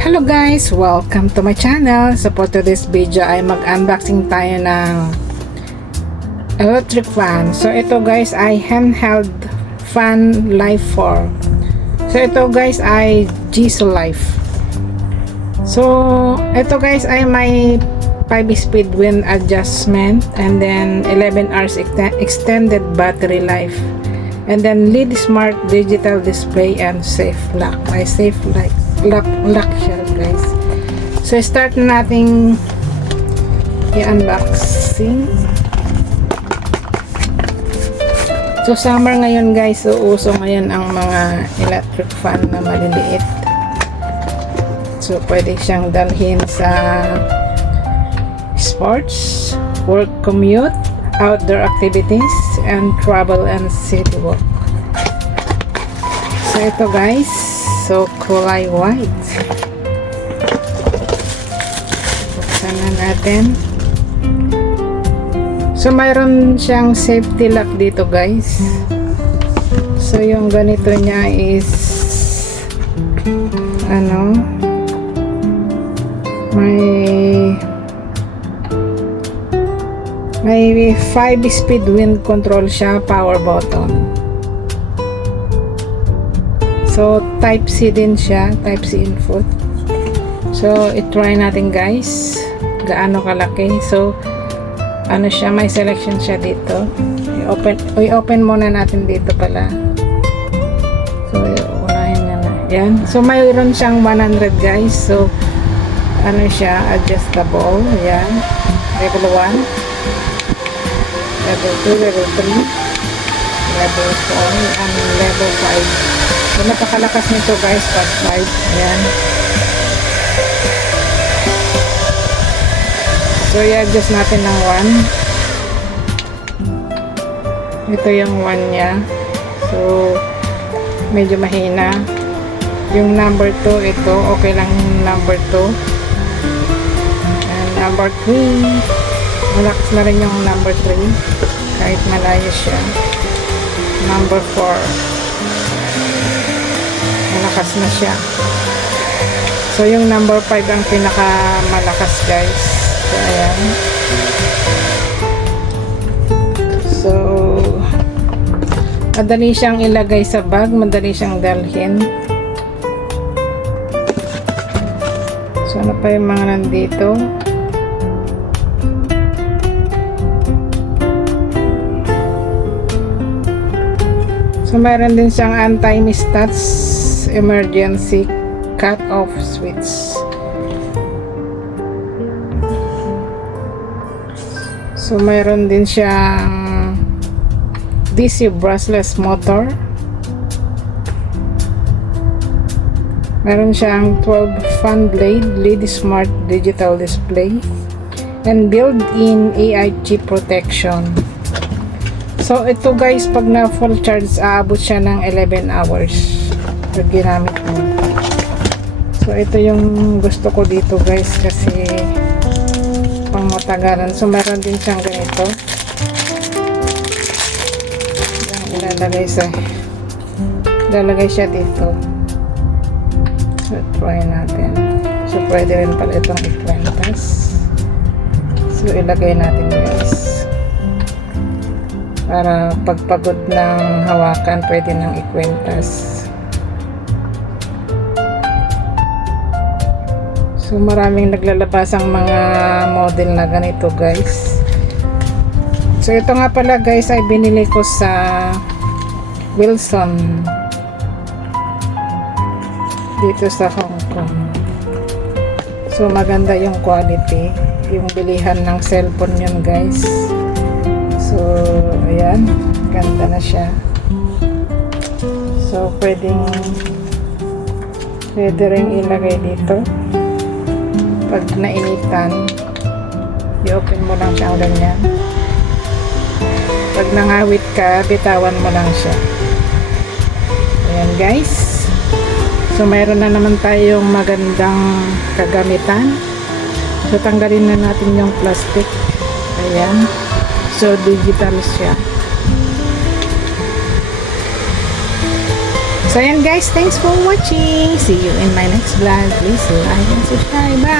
Hello guys! Welcome to my channel. So for today's video ay mag-unboxing tayo ng electric fan. So ito guys ay handheld fan Life 4. So ito guys ay Jisoo Life. So ito guys ay may 5-speed wind adjustment and then 11 hours extended battery life. And then LED smart digital display and safe lock. May safe lock siya guys. So start na nating i-unboxing. So summer ngayon guys, so uso ngayon ang mga electric fan na maliliit. So pwede siyang dalhin sa sports, work commute, outdoor activities, and travel and city walk. So ito guys, so kulay white. Buksan na natin. So mayroon siyang safety lock dito guys. So yung ganito niya is ano, may 5-speed wind control siya, power button. So type C din siya, type C input. So i-try natin guys gaano kalaki. So ano siya, may selection siya dito. I-open muna natin dito pala. So unahin na na. Yan. So mayroon siyang 100 guys. So ano siya, adjustable. Yan. Level 1, level 2, level 3, level 4, and level 5. So napakalakas nito guys, pag 5. Ayan. So i-adjust natin ng 1. Ito yung 1 niya. So medyo mahina. Yung number 2, ito okay lang yung number 2. And number 3, malakas na rin yung number 3 kahit malayo siya. Number 4, malakas na siya. So yung number 5 ang pinaka malakas guys. So ayan. So madali siyang ilagay sa bag, madali siyang dalhin. So ano pa yung mga nandito? So mayroon din siyang anti-mistats emergency cut-off switch. So mayroon din siyang DC brushless motor. Mayroon siyang 12 fan blade, LED smart digital display, and built-in AI chip protection. So ito guys, pag na full charge, aabot siya ng 11 hours pag ginamit mo. So ito yung gusto ko dito guys, kasi pang matagalan. So meron din siyang ganito. Ilalagay siya dito. So try natin. So pwede rin pala itong ikwentas. So ilagay natin guys, para pagpagod ng hawakan pwede nang ikwentas. So maraming naglalabas ang mga model na ganito guys. So ito nga pala guys ay binili ko sa Wilson dito sa Hong Kong. So maganda yung quality, yung bilihan ng cellphone yun guys. So ayan, ganda na siya. So pwede rin ilagay dito. Pag nainitan, i-open mo lang siya ganyan. Pag nangawit ka, bitawan mo lang siya. Ayan guys. So mayroon na naman tayong magandang kagamitan. So tanggalin na natin yung plastic. Ayan. So, digital siya. So, ayan guys. Thanks for watching. See you in my next vlog. Please like and subscribe. Bye!